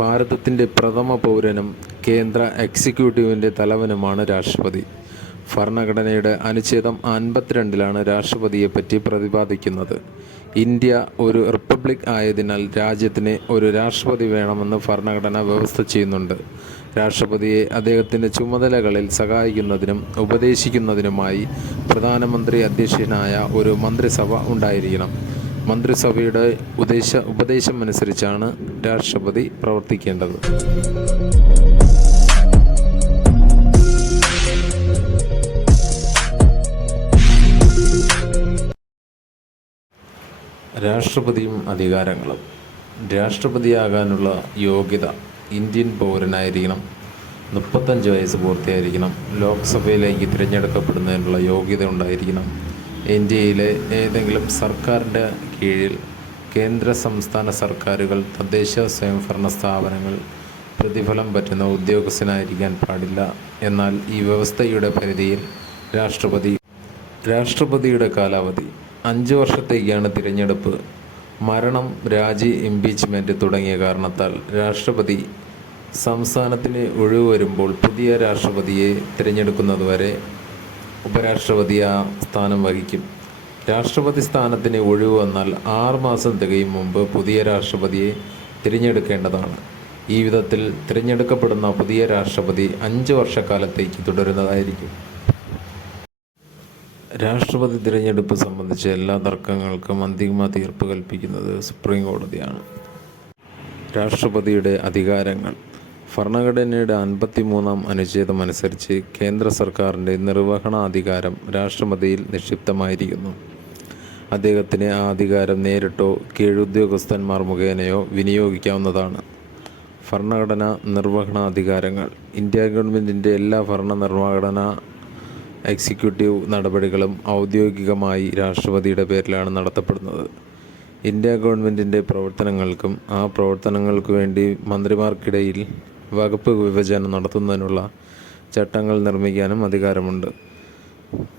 ഭാരതത്തിൻ്റെ പ്രഥമ പൗരനും കേന്ദ്ര എക്സിക്യൂട്ടീവിൻ്റെ തലവനുമാണ് രാഷ്ട്രപതി. ഭരണഘടനയുടെ അനുച്ഛേദം 52 രാഷ്ട്രപതിയെപ്പറ്റി പ്രതിപാദിക്കുന്നത്. ഇന്ത്യ ഒരു റിപ്പബ്ലിക് ആയതിനാൽ രാജ്യത്തിന് ഒരു രാഷ്ട്രപതി വേണമെന്ന് ഭരണഘടന വ്യവസ്ഥ ചെയ്യുന്നുണ്ട്. രാഷ്ട്രപതിയെ അദ്ദേഹത്തിൻ്റെ ചുമതലകളിൽ സഹായിക്കുന്നതിനും ഉപദേശിക്കുന്നതിനുമായി പ്രധാനമന്ത്രി അധ്യക്ഷനായ ഒരു മന്ത്രിസഭ ഉണ്ടായിരിക്കണം. മന്ത്രിസഭയുടെ ഉപദേശമനുസരിച്ചാണ് രാഷ്ട്രപതി പ്രവർത്തിക്കേണ്ടത്. രാഷ്ട്രപതിയും അധികാരങ്ങളും. രാഷ്ട്രപതിയാകാനുള്ള യോഗ്യത ഇന്ത്യൻ പൗരനായിരിക്കണം. 35 വയസ്സ് പൂർത്തിയായിരിക്കണം. ലോക്സഭയിലേക്ക് തിരഞ്ഞെടുക്കപ്പെടുന്നതിനുള്ള യോഗ്യത ഉണ്ടായിരിക്കണം. ഇന്ത്യയിലെ ഏതെങ്കിലും സർക്കാരിൻ്റെ കീഴിൽ കേന്ദ്ര സംസ്ഥാന സർക്കാരുകൾ, തദ്ദേശ സ്വയംഭരണ സ്ഥാപനങ്ങൾ പ്രതിഫലം പറ്റുന്ന ഉദ്യോഗസ്ഥനായിരിക്കാൻ പാടില്ല. എന്നാൽ ഈ വ്യവസ്ഥയുടെ പരിധിയിൽ രാഷ്ട്രപതിയുടെ കാലാവധി 5 വർഷത്തേക്കാണ്. തിരഞ്ഞെടുപ്പ്, മരണം, രാജി, ഇംപീച്ച്മെൻറ്റ് തുടങ്ങിയ കാരണത്താൽ രാഷ്ട്രപതി സംസ്ഥാനത്തിന് ഒഴിവ് വരുമ്പോൾ പുതിയ രാഷ്ട്രപതിയെ തിരഞ്ഞെടുക്കുന്നതുവരെ ഉപരാഷ്ട്രപതി ആ സ്ഥാനം വഹിക്കും. രാഷ്ട്രപതി സ്ഥാനത്തിന് ഒഴിവ് വന്നാൽ 6 മാസം തികയും മുമ്പ് പുതിയ രാഷ്ട്രപതിയെ തിരഞ്ഞെടുക്കേണ്ടതാണ്. ഈ വിധത്തിൽ തിരഞ്ഞെടുക്കപ്പെടുന്ന പുതിയ രാഷ്ട്രപതി 5 വർഷക്കാലത്തേക്ക് തുടരുന്നതായിരിക്കും. രാഷ്ട്രപതി തിരഞ്ഞെടുപ്പ് സംബന്ധിച്ച എല്ലാ തർക്കങ്ങൾക്കും അന്തിമ തീർപ്പ് കൽപ്പിക്കുന്നത് സുപ്രീം കോടതിയാണ്. രാഷ്ട്രപതിയുടെ അധികാരങ്ങൾ. ഭരണഘടനയുടെ 53 അനുച്ഛേദം അനുസരിച്ച് കേന്ദ്ര സർക്കാരിൻ്റെ നിർവഹണാധികാരം രാഷ്ട്രപതിയിൽ നിക്ഷിപ്തമായിരിക്കുന്നു. അദ്ദേഹത്തിന് ആ അധികാരം നേരിട്ടോ കീഴുദ്യോഗസ്ഥന്മാർ മുഖേനയോ വിനിയോഗിക്കാവുന്നതാണ്. ഭരണഘടന നിർവഹണാധികാരങ്ങൾ. ഇന്ത്യ ഗവൺമെൻറ്റിൻ്റെ എല്ലാ ഭരണനിർവഹണ എക്സിക്യൂട്ടീവ് നടപടികളും ഔദ്യോഗികമായി രാഷ്ട്രപതിയുടെ പേരിലാണ് നടത്തപ്പെടുന്നത്. ഇന്ത്യ ഗവൺമെൻറ്റിൻ്റെ പ്രവർത്തനങ്ങൾക്കും ആ പ്രവർത്തനങ്ങൾക്കു വേണ്ടി മന്ത്രിമാർക്കിടയിൽ വകുപ്പ് വിഭജനം നടത്തുന്നതിനുള്ള ചട്ടങ്ങൾ നിർമ്മിക്കാനും അധികാരമുണ്ട്.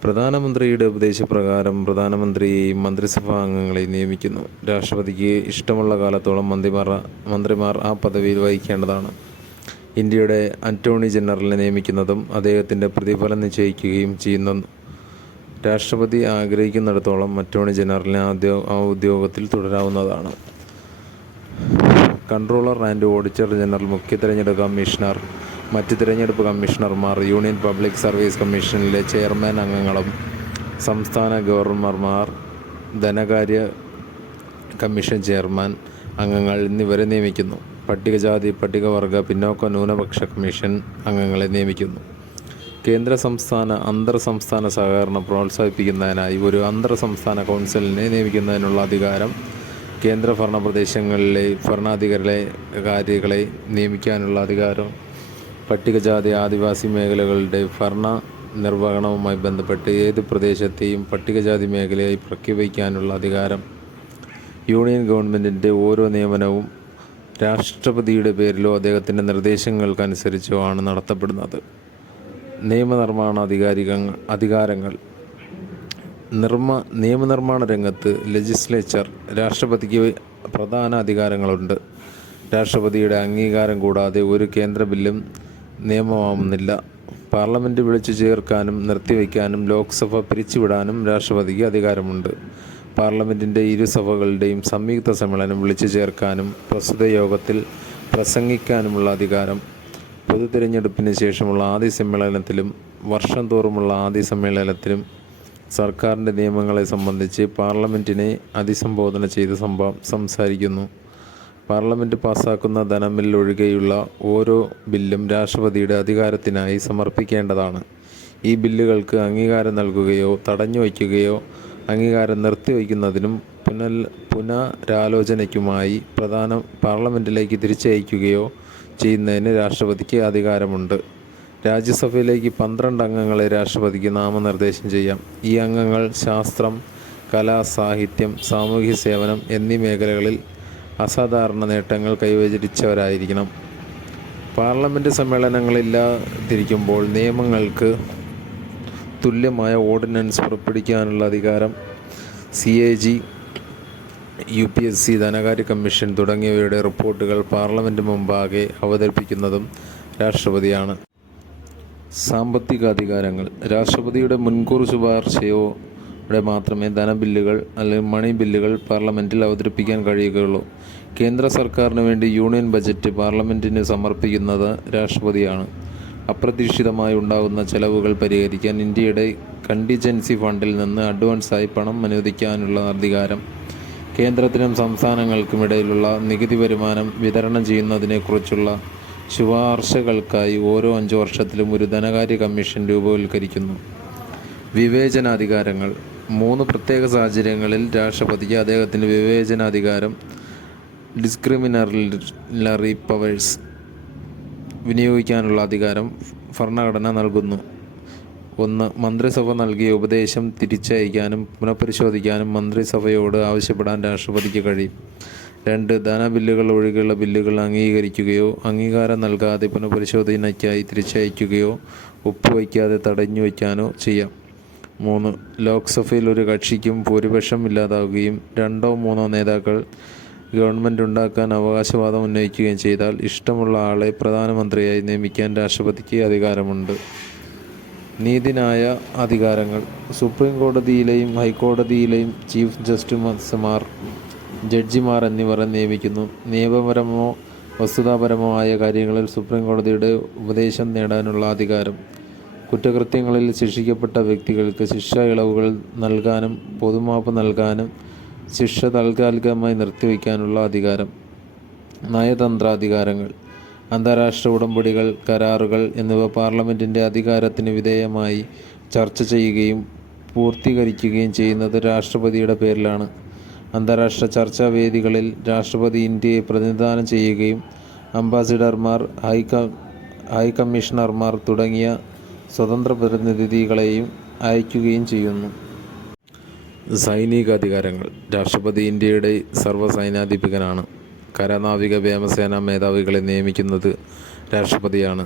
പ്രധാനമന്ത്രിയുടെ ഉപദേശപ്രകാരം പ്രധാനമന്ത്രിയെയും മന്ത്രിസഭാ അംഗങ്ങളെയും നിയമിക്കുന്നു. രാഷ്ട്രപതിക്ക് ഇഷ്ടമുള്ള കാലത്തോളം മന്ത്രിമാർ ആ പദവിയിൽ വഹിക്കേണ്ടതാണ്. ഇന്ത്യയുടെ അറ്റോർണി ജനറലിനെ നിയമിക്കുന്നതും അദ്ദേഹത്തിൻ്റെ പ്രതിഫലം നിശ്ചയിക്കുകയും ചെയ്യുന്നു. രാഷ്ട്രപതി ആഗ്രഹിക്കുന്നിടത്തോളം അറ്റോർണി ജനറലിനെ ആ ഉദ്യോഗത്തിൽ തുടരാവുന്നതാണ്. കൺട്രോളർ ആൻഡ് ഓഡിറ്റർ ജനറൽ, മുഖ്യ തിരഞ്ഞെടുപ്പ് കമ്മീഷണർ, മറ്റ് തിരഞ്ഞെടുപ്പ് കമ്മീഷണർമാർ, യൂണിയൻ പബ്ലിക് സർവീസ് കമ്മീഷനിലെ ചെയർമാൻ അംഗങ്ങളും സംസ്ഥാന ഗവർണർമാർ, ധനകാര്യ കമ്മീഷൻ ചെയർമാൻ അംഗങ്ങൾ എന്നിവരെ നിയമിക്കുന്നു. പട്ടികജാതി, പട്ടികവർഗ, പിന്നോക്ക ന്യൂനപക്ഷ കമ്മീഷൻ അംഗങ്ങളെ നിയമിക്കുന്നു. കേന്ദ്ര സംസ്ഥാന അന്തർ സംസ്ഥാന സഹകരണം പ്രോത്സാഹിപ്പിക്കുന്നതിനായി ഒരു അന്തർ സംസ്ഥാന കൗൺസിലിനെ നിയമിക്കുന്നതിനുള്ള അധികാരം കേന്ദ്രഭരണ പ്രദേശങ്ങളിലെ ഭരണാധികാരികളെ നിയമിക്കാനുള്ള അധികാരം പട്ടികജാതി ആദിവാസി മേഖലകളുടെ ഭരണ നിർവഹണവുമായി ബന്ധപ്പെട്ട് ഏത് പ്രദേശത്തെയും പട്ടികജാതി മേഖലയായി പ്രഖ്യാപിക്കാനുള്ള അധികാരം. യൂണിയൻ ഗവൺമെൻറ്റിൻ്റെ ഓരോ നിയമനവും രാഷ്ട്രപതിയുടെ പേരിലോ അദ്ദേഹത്തിൻ്റെ നിർദ്ദേശങ്ങൾക്കനുസരിച്ചോ ആണ് നടത്തപ്പെടുന്നത്. നിയമനിർമ്മാണ അധികാരങ്ങൾ. നിയമനിർമ്മാണ രംഗത്ത് ലെജിസ്ലേച്ചർ. രാഷ്ട്രപതിക്ക് പ്രധാന അധികാരങ്ങളുണ്ട്. രാഷ്ട്രപതിയുടെ അംഗീകാരം കൂടാതെ ഒരു കേന്ദ്ര ബില്ലും നിയമമാവുന്നില്ല. പാർലമെൻറ്റ് വിളിച്ചു ചേർക്കാനും നിർത്തിവയ്ക്കാനും ലോക്സഭ പിരിച്ചുവിടാനും രാഷ്ട്രപതിക്ക് അധികാരമുണ്ട്. പാർലമെൻറ്റിൻ്റെ ഇരുസഭകളുടെയും സംയുക്ത സമ്മേളനം വിളിച്ചു ചേർക്കാനും പ്രസ്തുത യോഗത്തിൽ പ്രസംഗിക്കാനുമുള്ള അധികാരം. പൊതു തിരഞ്ഞെടുപ്പിന് ശേഷമുള്ള ആദ്യ സമ്മേളനത്തിലും വർഷം തോറുമുള്ള ആദ്യ സമ്മേളനത്തിലും സർക്കാരിൻ്റെ നിയമങ്ങളെ സംബന്ധിച്ച് പാർലമെൻറ്റിനെ അഭിസംബോധന ചെയ്ത് സംസാരിക്കുന്നു. പാർലമെൻറ്റ് പാസ്സാക്കുന്ന ധനബിൽ ഒഴികെയുള്ള ഓരോ ബില്ലും രാഷ്ട്രപതിയുടെ അധികാരത്തിനായി സമർപ്പിക്കേണ്ടതാണ്. ഈ ബില്ലുകൾക്ക് അംഗീകാരം നൽകുകയോ തടഞ്ഞു വയ്ക്കുകയോ അംഗീകാരം നിർത്തിവയ്ക്കുന്നതിനും പുനരാലോചനയ്ക്കുമായി പാർലമെൻറ്റിലേക്ക് തിരിച്ചയക്കുകയോ ചെയ്യുന്നതിന് രാഷ്ട്രപതിക്ക് അധികാരമുണ്ട്. രാജ്യസഭയിലേക്ക് 12 അംഗങ്ങളെ രാഷ്ട്രപതിക്ക് നാമനിർദ്ദേശം ചെയ്യാം. ഈ അംഗങ്ങൾ ശാസ്ത്രം, കല, സാഹിത്യം, സാമൂഹ്യ സേവനം എന്നീ മേഖലകളിൽ അസാധാരണ നേട്ടങ്ങൾ കൈവരിച്ചവരായിരിക്കണം. പാർലമെൻറ്റ് സമ്മേളനങ്ങളില്ലാതിരിക്കുമ്പോൾ നിയമങ്ങൾക്ക് തുല്യമായ ഓർഡിനൻസ് പുറപ്പെടുവിക്കാനുള്ള അധികാരം CAG UPSC, ധനകാര്യ കമ്മീഷൻ തുടങ്ങിയവയുടെ റിപ്പോർട്ടുകൾ പാർലമെൻറ്റ് മുമ്പാകെ അവതരിപ്പിക്കുന്നതും രാഷ്ട്രപതിയാണ്. സാമ്പത്തിക അധികാരങ്ങൾ. രാഷ്ട്രപതിയുടെ മുൻകൂർ ശുപാർശയോടെ മാത്രമേ ധനബില്ലുകൾ അല്ലെങ്കിൽ മണി ബില്ലുകൾ പാർലമെൻറ്റിൽ അവതരിപ്പിക്കാൻ കഴിയുകയുള്ളൂ. കേന്ദ്ര സർക്കാരിന് വേണ്ടി യൂണിയൻ ബജറ്റ് പാർലമെൻറ്റിന് സമർപ്പിക്കുന്നത് രാഷ്ട്രപതിയാണ്. അപ്രതീക്ഷിതമായി ഉണ്ടാകുന്ന ചെലവുകൾ പരിഹരിക്കാൻ ഇന്ത്യയുടെ കണ്ടിജൻസി ഫണ്ടിൽ നിന്ന് അഡ്വാൻസായി പണം അനുവദിക്കാനുള്ള അധികാരം, കേന്ദ്രത്തിനും സംസ്ഥാനങ്ങൾക്കുമിടയിലുള്ള നികുതി വരുമാനം വിതരണം ചെയ്യുന്നതിനെക്കുറിച്ചുള്ള ശുപാർശകൾക്കായി ഓരോ 5 വർഷത്തിലും ഒരു ധനകാര്യ കമ്മീഷൻ രൂപവത്കരിക്കുന്നു. വിവേചനാധികാരങ്ങൾ. 3 പ്രത്യേക സാഹചര്യങ്ങളിൽ രാഷ്ട്രപതിക്ക് അദ്ദേഹത്തിൻ്റെ വിവേചനാധികാരം ഡിസ്ക്രിമിനറി പവേഴ്സ് വിനിയോഗിക്കാനുള്ള അധികാരം ഭരണഘടന നൽകുന്നു. 1. മന്ത്രിസഭ നൽകിയ ഉപദേശം തിരിച്ചയക്കാനും പുനഃപരിശോധിക്കാനും മന്ത്രിസഭയോട് ആവശ്യപ്പെടാൻ രാഷ്ട്രപതിക്ക് കഴിയും. 2. ധനബില്ലുകൾ ഒഴികെയുള്ള ബില്ലുകൾ അംഗീകരിക്കുകയോ അംഗീകാരം നൽകാതെ പുനഃപരിശോധനയ്ക്കായി തിരിച്ചയക്കുകയോ ഒപ്പുവയ്ക്കാതെ തടഞ്ഞുവയ്ക്കാനോ ചെയ്യാം. 3. ലോക്സഭയിൽ ഒരു കക്ഷിക്കും ഭൂരിപക്ഷം ഇല്ലാതാവുകയും 2-3 നേതാക്കൾ ഗവൺമെൻറ് ഉണ്ടാക്കാൻ അവകാശവാദം ഉന്നയിക്കുകയും ചെയ്താൽ ഇഷ്ടമുള്ള ആളെ പ്രധാനമന്ത്രിയായി നിയമിക്കാൻ രാഷ്ട്രപതിക്ക് അധികാരമുണ്ട്. നീതിന്യായ അധികാരങ്ങൾ. സുപ്രീം കോടതിയിലെയും ഹൈക്കോടതിയിലെയും ചീഫ് ജസ്റ്റിസുമാർ, ജഡ്ജിമാർ എന്നിവർ നിയമിക്കുന്നു. നിയമപരമോ വസ്തുതാപരമോ ആയ കാര്യങ്ങളിൽ സുപ്രീം കോടതിയുടെ ഉപദേശം നേടാനുള്ള അധികാരം. കുറ്റകൃത്യങ്ങളിൽ ശിക്ഷിക്കപ്പെട്ട വ്യക്തികൾക്ക് ശിക്ഷാ ഇളവുകൾ നൽകാനും പൊതുമാപ്പ് നൽകാനും ശിക്ഷ താൽക്കാലികമായി നിർത്തിവെക്കാനുള്ള അധികാരം. നയതന്ത്രാധികാരങ്ങൾ. അന്താരാഷ്ട്ര ഉടമ്പടികൾ, കരാറുകൾ എന്നിവ പാർലമെൻറ്റിൻ്റെ അധികാരത്തിന് വിധേയമായി ചർച്ച ചെയ്യുകയും പൂർത്തീകരിക്കുകയും ചെയ്യുന്നത് രാഷ്ട്രപതിയുടെ പേരിലാണ്. അന്താരാഷ്ട്ര ചർച്ചാ വേദികളിൽ രാഷ്ട്രപതി ഇന്ത്യയെ പ്രതിനിധാനം ചെയ്യുകയും അംബാസിഡർമാർ, ഹൈക്കമ്മീഷണർമാർ തുടങ്ങിയ സ്വതന്ത്ര പ്രതിനിധികളെയും അയക്കുകയും ചെയ്യുന്നു. സൈനിക അധികാരങ്ങൾ. രാഷ്ട്രപതി ഇന്ത്യയുടെ സർവ്വസൈന്യാധിപനാണ്. കരനാവിക വ്യോമസേനാ മേധാവികളെ നിയമിക്കുന്നത് രാഷ്ട്രപതിയാണ്.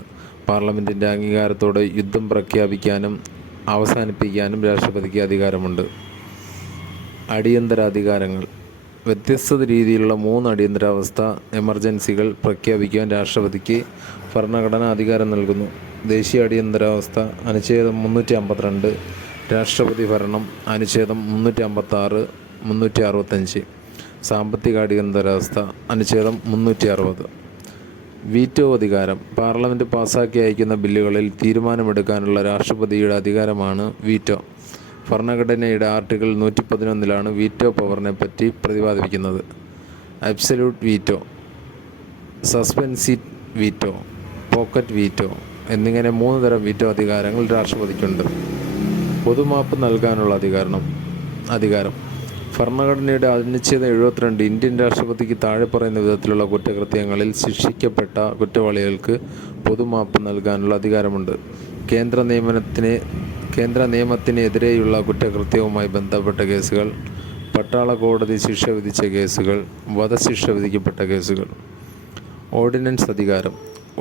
പാർലമെൻറ്റിൻ്റെ അംഗീകാരത്തോടെ യുദ്ധം പ്രഖ്യാപിക്കാനും അവസാനിപ്പിക്കാനും രാഷ്ട്രപതിക്ക് അധികാരമുണ്ട്. അടിയന്തരാധികാരങ്ങൾ. വ്യത്യസ്ത രീതിയിലുള്ള 3 അടിയന്തരാവസ്ഥ എമർജൻസികൾ പ്രഖ്യാപിക്കാൻ രാഷ്ട്രപതിക്ക് ഭരണഘടന അധികാരം നൽകുന്നു. ദേശീയ അടിയന്തരാവസ്ഥ അനുച്ഛേദം 352, രാഷ്ട്രപതി ഭരണം അനുച്ഛേദം 356, 365, സാമ്പത്തിക അടിയന്തരാവസ്ഥ അനുച്ഛേദം 360. വീറ്റോ അധികാരം. പാർലമെൻറ്റ് പാസാക്കി അയക്കുന്ന ബില്ലുകളിൽ തീരുമാനമെടുക്കാനുള്ള രാഷ്ട്രപതിയുടെ അധികാരമാണ് വീറ്റോ. ഭരണഘടനയുടെ ആർട്ടിക്കിൾ 111 വീറ്റോ പവറിനെ പറ്റി പ്രതിപാദിക്കുന്നത്. Absolute veto, suspensive veto, pocket veto എന്നിങ്ങനെ 3 തരം വീറ്റോ അധികാരങ്ങൾ രാഷ്ട്രപതിക്കുണ്ട്. പൊതുമാപ്പ് നൽകാനുള്ള അധികാരം. ഭരണഘടനയുടെ അനുച്ഛേദം 72 ഇന്ത്യൻ രാഷ്ട്രപതിക്ക് താഴെ പറയുന്ന വിധത്തിലുള്ള കുറ്റകൃത്യങ്ങളിൽ ശിക്ഷിക്കപ്പെട്ട കുറ്റവാളികൾക്ക് പൊതുമാപ്പ് നൽകാനുള്ള അധികാരമുണ്ട്. കേന്ദ്ര നിയമത്തിനെതിരെയുള്ള കുറ്റകൃത്യവുമായി ബന്ധപ്പെട്ട കേസുകൾ, പട്ടാള കോടതി ശിക്ഷ വിധിച്ച കേസുകൾ, വധശിക്ഷ വിധിക്കപ്പെട്ട കേസുകൾ. ഓർഡിനൻസ് അധികാരം.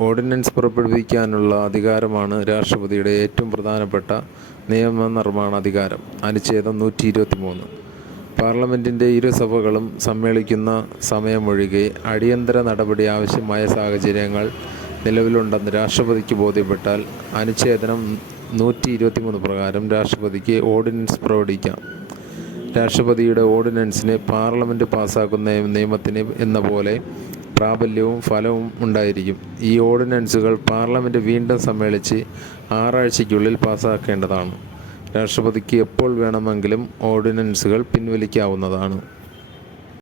ഓർഡിനൻസ് പുറപ്പെടുവിക്കാനുള്ള അധികാരമാണ് രാഷ്ട്രപതിയുടെ ഏറ്റവും പ്രധാനപ്പെട്ട നിയമനിർമ്മാണ അധികാരം. അനുച്ഛേദം 123. പാർലമെൻറ്റിൻ്റെ ഇരുസഭകളും സമ്മേളിക്കുന്ന സമയമൊഴികെ അടിയന്തര നടപടി ആവശ്യമായ സാഹചര്യങ്ങൾ നിലവിലുണ്ടെന്ന് രാഷ്ട്രപതിക്ക് ബോധ്യപ്പെട്ടാൽ അനുച്ഛേദം 123 പ്രകാരം രാഷ്ട്രപതിക്ക് ഓർഡിനൻസ് പുറപ്പെടുവിക്കാം. രാഷ്ട്രപതിയുടെ ഓർഡിനൻസിന് പാർലമെൻറ്റ് പാസ്സാക്കുന്ന നിയമത്തിന് എന്ന പോലെ പ്രാബല്യവും ഫലവും ഉണ്ടായിരിക്കും. ഈ ഓർഡിനൻസുകൾ പാർലമെൻറ്റ് വീണ്ടും സമ്മേളിച്ച് 6 ആഴ്ചയ്ക്കുള്ളിൽ പാസ്സാക്കേണ്ടതാണ്. രാഷ്ട്രപതിക്ക് എപ്പോൾ വേണമെങ്കിലും ഓർഡിനൻസുകൾ പിൻവലിക്കാവുന്നതാണ്.